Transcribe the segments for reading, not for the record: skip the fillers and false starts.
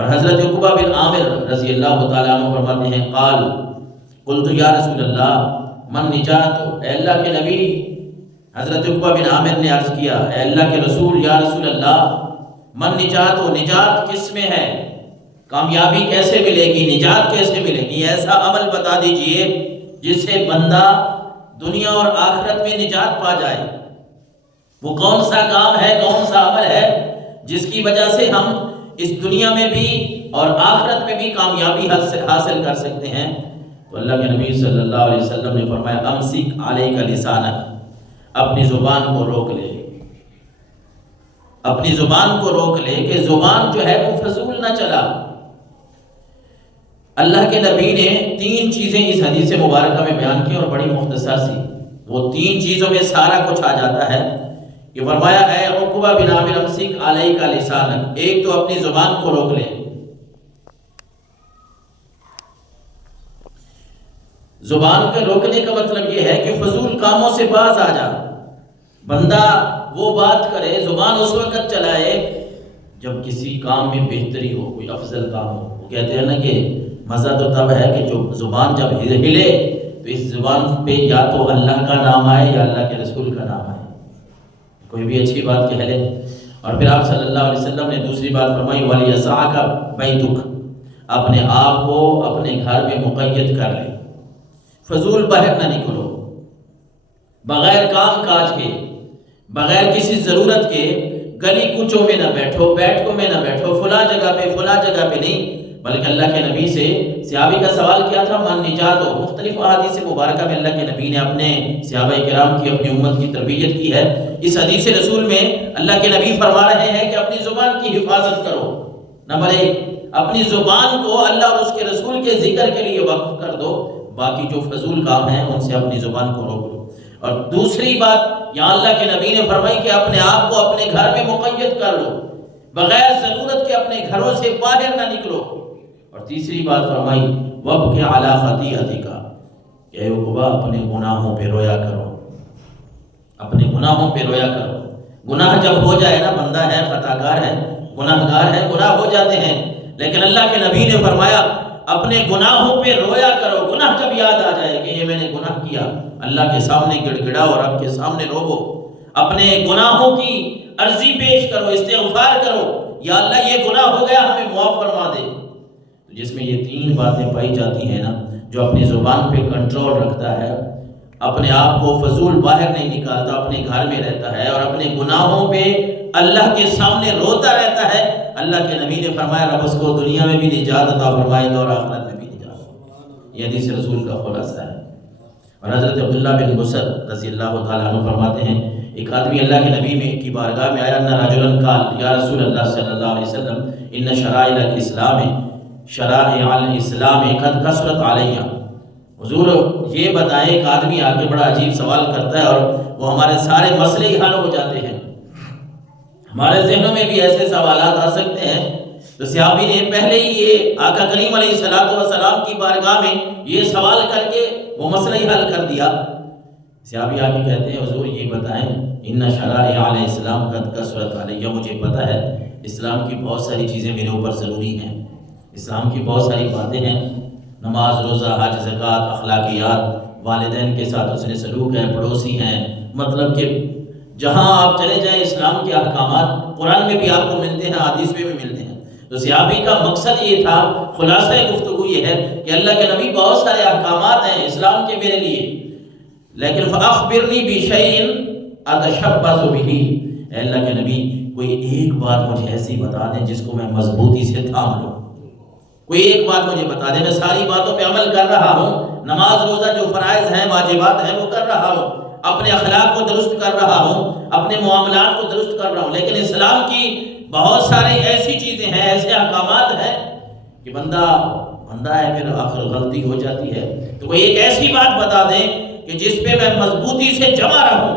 اور حضرت عقبہ بن عامر رضی اللہ تعالیٰ عنہ فرماتے ہیں قال قلت یا رسول اللہ من نجات، اے اللہ کے نبی، حضرت عقبہ بن عامر نے عرض کیا اے اللہ کے رسول یا رسول اللہ من نجات، و نجات کس میں ہے، کامیابی کیسے ملے گی، نجات کیسے ملے گی، ایسا عمل بتا دیجئے جس سے بندہ دنیا اور آخرت میں نجات پا جائے۔ وہ کون سا کام ہے، کون سا عمل ہے جس کی وجہ سے ہم اس دنیا میں بھی اور آخرت میں بھی کامیابی حاصل کر سکتے ہیں؟ تو اللہ کے نبی صلی اللہ علیہ وسلم نے فرمایا امسک علیک لسانک، اپنی زبان کو روک لے، اپنی زبان کو روک لے کہ زبان جو ہے وہ فضول نہ چلا۔ اللہ کے نبی نے 3 چیزیں اس حدیث مبارکہ میں بیان کی اور بڑی مختصر سی، وہ 3 چیزوں میں سارا کچھ آ جاتا ہے۔ یہ فرمایا اے عقبہ بن عامر امسک علیک لسانک، ایک تو اپنی زبان کو روک لے۔ زبان کے روکنے کا مطلب یہ ہے کہ فضول کاموں سے باز آ جا، بندہ وہ بات کرے، زبان اس وقت چلائے جب کسی کام میں بہتری ہو، کوئی افضل کام ہو۔ وہ کہتے ہیں نا کہ مزہ تو تب ہے کہ جو زبان جب ہلے تو اس زبان پہ یا تو اللہ کا نام آئے یا اللہ کے رسول کا نام آئے، کوئی بھی اچھی بات کہہ لے۔ اور پھر آپ صلی اللہ علیہ وسلم نے دوسری بات فرمائی وَلْيَسَعْكَ بَيْتُكَ، اپنے آپ کو اپنے گھر میں مقید کر لے، فضول باہر نہ نکلو، بغیر کام کاج کے، بغیر کسی ضرورت کے گلی کوچوں میں نہ بیٹھو، بیٹھکوں میں نہ بیٹھو، فلاں جگہ پہ نہیں، بلکہ اللہ کے نبی سے صحابی کا سوال کیا تھا من نجات ہو۔ مختلف احادیث مبارکہ میں اللہ کے نبی نے اپنے صحابہ کرام کی، اپنی امت کی تربیت کی ہے۔ اس حدیث رسول میں اللہ کے نبی فرما رہے ہیں کہ اپنی زبان کی حفاظت کرو۔ نمبر 1، اپنی زبان کو اللہ اور اس کے رسول کے ذکر کے لیے وقف کر دو، باقی جو فضول کام ہیں ان سے اپنی زبان کو روک لو۔ اور دوسری بات یہاں اللہ کے نبی نے فرمائی کہ اپنے آپ کو اپنے گھر میں مقید کر لو، بغیر ضرورت کے اپنے گھروں سے باہر نہ نکلو۔ اور تیسری بات فرمائی وَابْكِ عَلَىٰ خَطِيئَتِكَ، کہ اے عقبہ اپنے گناہوں پہ رویا کرو، اپنے گناہوں پہ رویا کرو۔ گناہ جب ہو جائے نا، بندہ ہے، خطاکار ہے، گناہ گار ہے، گناہ ہو جاتے ہیں، لیکن اللہ کے نبی نے فرمایا اپنے گناہوں پہ رویا کرو۔ گناہ جب یاد آ جائے کہ یہ میں نے گناہ کیا، اللہ کے سامنے گڑ گڑاؤ، رب کے سامنے روو، اپنے گناہوں کی عرضی پیش کرو، استغفار کرو، یا اللہ یہ گناہ ہو گیا ہمیں معاف فرما دے۔ جس میں یہ 3 باتیں پائی جاتی ہیں نا، جو اپنی زبان پہ کنٹرول رکھتا ہے، اپنے آپ کو فضول باہر نہیں نکالتا، اپنے گھر میں رہتا ہے اور اپنے گناہوں پہ اللہ کے سامنے روتا رہتا ہے، اللہ کے نبی نے فرمایا رب اس کو دنیا میں بھی نجات عطا فرمائے گا اور آخرت میں بھی نجات۔ یہ حدیث رسول کا خلاصہ ہے۔ اور حضرت عبداللہ بن بصر رضی اللہ تعالیٰ عنہ فرماتے ہیں ایک آدمی اللہ کے نبی میں کی بارگاہ میں آیا، ان رجلا قال یا رسول اللہ صلی اللہ علیہ وسلم ان شرائع الاسلام قد کثرت علیہ، حضور یہ بتائیں، ایک آدمی آگے بڑا عجیب سوال کرتا ہے اور وہ ہمارے سارے مسئلے ہی حل ہو جاتے ہیں۔ ہمارے ذہنوں میں بھی ایسے سوالات آ سکتے ہیں، تو صحابی نے پہلے ہی یہ آقا کریم علیہ السلام کی بارگاہ میں یہ سوال کر کے وہ مسئلہ ہی حل کر دیا۔ صحابی آگے کہتے ہیں حضور یہ بتائیں ان شرائع الاسلام قد کثرت علیہ، مجھے پتہ ہے اسلام کی بہت ساری چیزیں میرے اوپر ضروری ہیں، اسلام کی بہت ساری باتیں ہیں، نماز، روزہ، حج، زکوٰۃ، اخلاقیات، والدین کے ساتھ حسن سلوک ہے، پڑوسی ہیں، مطلب کہ جہاں آپ چلے جائیں اسلام کے احکامات قرآن میں بھی آپ کو ملتے ہیں، حدیث میں بھی ملتے ہیں۔ تو صحابی کا مقصد یہ تھا، خلاصہ گفتگو یہ ہے کہ اللہ کے نبی بہت سارے احکامات ہیں اسلام کے میرے لیے، لیکن فَأَخْبِرْنِي بِشَيْءٍ أَتَشَبَّثُ بِهِ، اے اللہ کے نبی کوئی ایک بات مجھے ایسی بتا دیں جس کو میں مضبوطی سے تھام لوں، کوئی ایک بات مجھے بتا دیں، میں ساری باتوں پہ عمل کر رہا ہوں، نماز روزہ جو فرائض ہیں واجبات ہیں وہ کر رہا ہوں، اپنے اخلاق کو درست کر رہا ہوں، اپنے معاملات کو درست کر رہا ہوں، لیکن اسلام کی بہت ساری ایسی چیزیں ہیں، ایسے احکامات ہیں کہ بندہ ہے پھر آخر غلطی ہو جاتی ہے، تو کوئی ایک ایسی بات بتا دیں کہ جس پہ میں مضبوطی سے جمع رہوں۔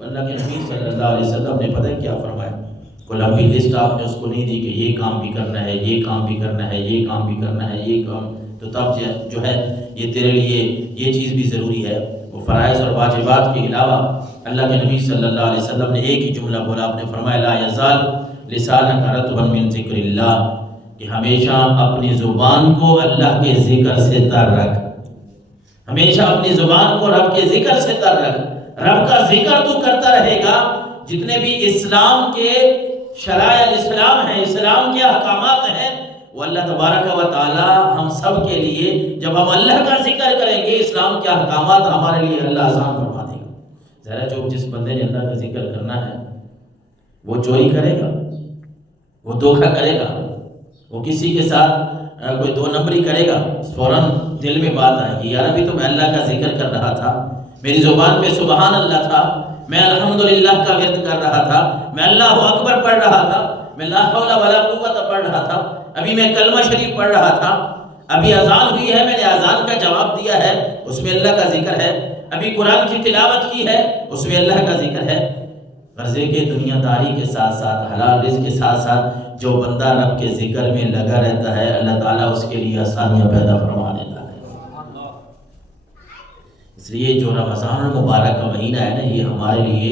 اللہ کے نبی صلی اللہ علیہ وسلم نے پتہ کیا فرمایا، کوئی لمبی لسٹ آپ نے اس کو نہیں دی کہ یہ کام بھی کرنا ہے، یہ کام بھی کرنا ہے، یہ کام بھی کرنا ہے، یہ کام، تو تب جو ہے یہ تیرے لیے یہ چیز بھی ضروری ہے۔ وہ فرائض اور واجبات کے علاوہ اللہ کے نبی صلی اللہ علیہ وسلم نے ایک ہی جملہ بولا، آپ نے فرمایا لا یزال لسانک رطبا من ذکر اللہ، کہ ہمیشہ اپنی زبان کو اللہ کے ذکر سے تر رکھ، ہمیشہ اپنی زبان کو رب کے ذکر سے تر رکھ۔ رب کا ذکر تو کرتا رہے گا، جتنے بھی اسلام کے شرائع الاسلام ہیں، اسلام کے احکامات ہیں، وہ اللہ تبارک و تعالی ہم سب کے لیے، جب ہم اللہ کا ذکر کریں گے، اسلام کے احکامات ہمارے لیے اللہ آسان فرما دے گا۔ ذرا جو جس بندے نے اللہ کا ذکر کرنا ہے وہ چوری کرے گا، وہ دھوکہ کرے گا، وہ کسی کے ساتھ کوئی دو نمبری کرے گا، فوراً دل میں بات آئے گی، یار ابھی تو میں اللہ کا ذکر کر رہا تھا، میری زبان پہ سبحان اللہ تھا، میں الحمدللہ کا ورد کر رہا تھا، میں اللہ اکبر پڑھ رہا تھا، میں لا حول ولا قوت پڑھ رہا تھا، ابھی میں کلمہ شریف پڑھ رہا تھا، ابھی اذان ہوئی ہے، میں نے اذان کا جواب دیا ہے، اس میں اللہ کا ذکر ہے، ابھی قرآن کی تلاوت کی ہے، اس میں اللہ کا ذکر ہے۔ غرضے کے دنیا داری کے ساتھ ساتھ، حلال رزق کے ساتھ ساتھ جو بندہ رب کے ذکر میں لگا رہتا ہے، اللہ تعالیٰ اس کے لیے آسانیاں پیدا فرما دیتا ہے۔ اس لیے جو رمضان المبارک کا مہینہ ہے نا، یہ ہمارے لیے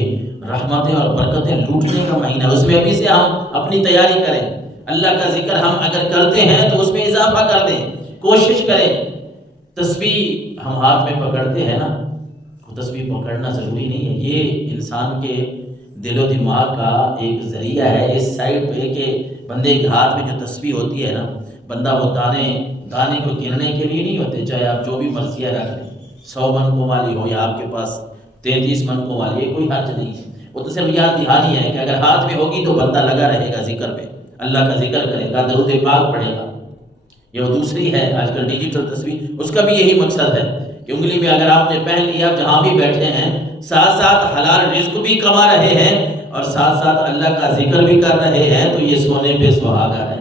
رحمتیں اور برکتیں لوٹنے کا مہینہ ہے۔ اس میں ابھی سے ہم اپنی تیاری کریں، اللہ کا ذکر ہم اگر کرتے ہیں تو اس میں اضافہ کر دیں، کوشش کریں۔ تسبیح ہم ہاتھ میں پکڑتے ہیں نا، تسبیح پکڑنا ضروری نہیں ہے، یہ انسان کے دل و دماغ کا ایک ذریعہ ہے۔ اس سائڈ پہ کہ بندے کے ہاتھ میں جو تسبیح ہوتی ہے نا، بندہ وہ دانے کو گننے کے لیے نہیں ہوتے، چاہے آپ جو بھی مرثیہ رکھ لیں، 100 منقوں والی ہو یا آپ کے پاس 33 منقوں والی، یہ کوئی حرج نہیں ہے، وہ تو صرف یاد دہانی ہے کہ اگر ہاتھ میں ہوگی تو بندہ لگا رہے گا ذکر پہ، اللہ کا ذکر کرے گا، درود پاک پڑھے گا۔ یہ وہ دوسری ہے آج کل ڈیجیٹل تصویر، اس کا بھی یہی مقصد ہے کہ انگلی میں اگر آپ نے پہن لیا، جہاں بھی بیٹھے ہیں، ساتھ ساتھ حلال رزق بھی کما رہے ہیں اور ساتھ ساتھ اللہ کا ذکر بھی کر رہے ہیں، تو یہ سونے پہ سہاگا ہے۔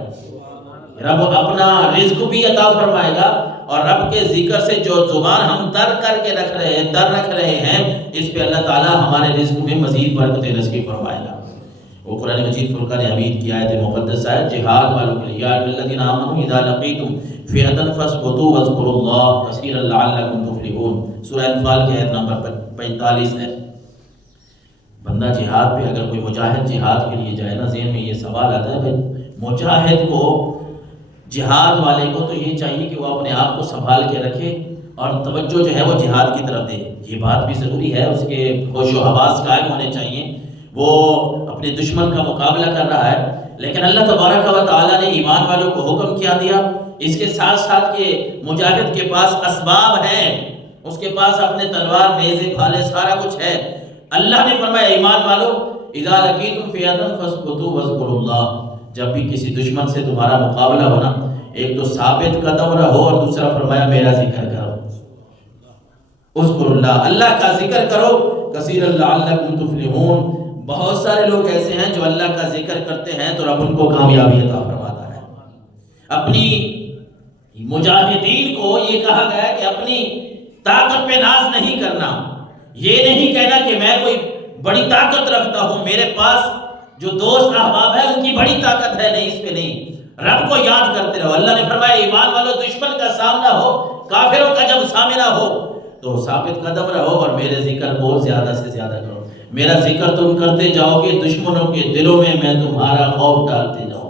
رب اپنا رزق بھی عطا فرمائے گا، اور رب کے ذکر سے جو زبان ہم تر کر کے رکھ رہے ہیں، اس پہ اللہ تعالیٰ ہمارے رزق میں مزید برکت نصیب فرمائے گا۔ وہ قرآن مجید فرقان حمید کی آیت مقدس ہے، جہاد والوں کے لیے، یا الذین آمنوا اذا لقیتم فئۃ فاثبتوا واذکروا اللہ کثیرا لعلکم تفلحون، سورہ انفال کی آیت نمبر 45 ہے۔ بندہ جہاد پہ اگر کوئی مجاہد جہاد کے لیے جائے نا، ذہن میں یہ سوال آتا ہے کہ مجاہد کو، جہاد والے کو تو یہ چاہیے کہ وہ اپنے آپ کو سنبھال کے رکھے اور توجہ جو ہے وہ جہاد کی طرف دے، یہ بات بھی ضروری ہے، اس کے ہوش و حواس قائم ہونے چاہیے، وہ اپنے دشمن کا مقابلہ کر رہا ہے، لیکن اللہ تبارک و تعالیٰ نے ایمان والوں کو حکم کیا دیا، اس کے ساتھ ساتھ کہ مجاہد کے پاس اسباب ہیں، اس کے پاس اپنے تلوار، نیزے، بھالے، سارا کچھ ہے۔ اللہ نے فرمایا ایمان والو اذا لقیتم فئۃ فاثبتوا واذکروا اللہ، جب بھی کسی دشمن سے تمہارا مقابلہ ہونا، ایک تو ثابت قدم رہو، اور دوسرا فرمایا میرا ذکر کرو، اذکروا اللہ، اللہ کا ذکر کرو، کثیرا لعلکم تفلحون۔ بہت سارے لوگ ایسے ہیں جو اللہ کا ذکر کرتے ہیں تو رب ان کو کامیابی عطا فرماتا ہے۔ اپنی مجاہدین کو یہ کہا گیا کہ اپنی طاقت پہ ناز نہیں کرنا، یہ نہیں کہنا کہ میں کوئی بڑی طاقت رکھتا ہوں، میرے پاس جو دوست احباب ہیں ان کی بڑی طاقت ہے، نہیں، اس پہ نہیں، رب کو یاد کرتے رہو۔ اللہ نے فرمایا ایمان والو دشمن کا سامنا ہو، کافروں کا جب سامنا ہو تو ثابت قدم رہو اور میرے ذکر کو زیادہ سے زیادہ کرو، میرا ذکر تم کرتے جاؤ گے، دشمنوں کے دلوں میں میں تمہارا خوف ڈالتے جاؤں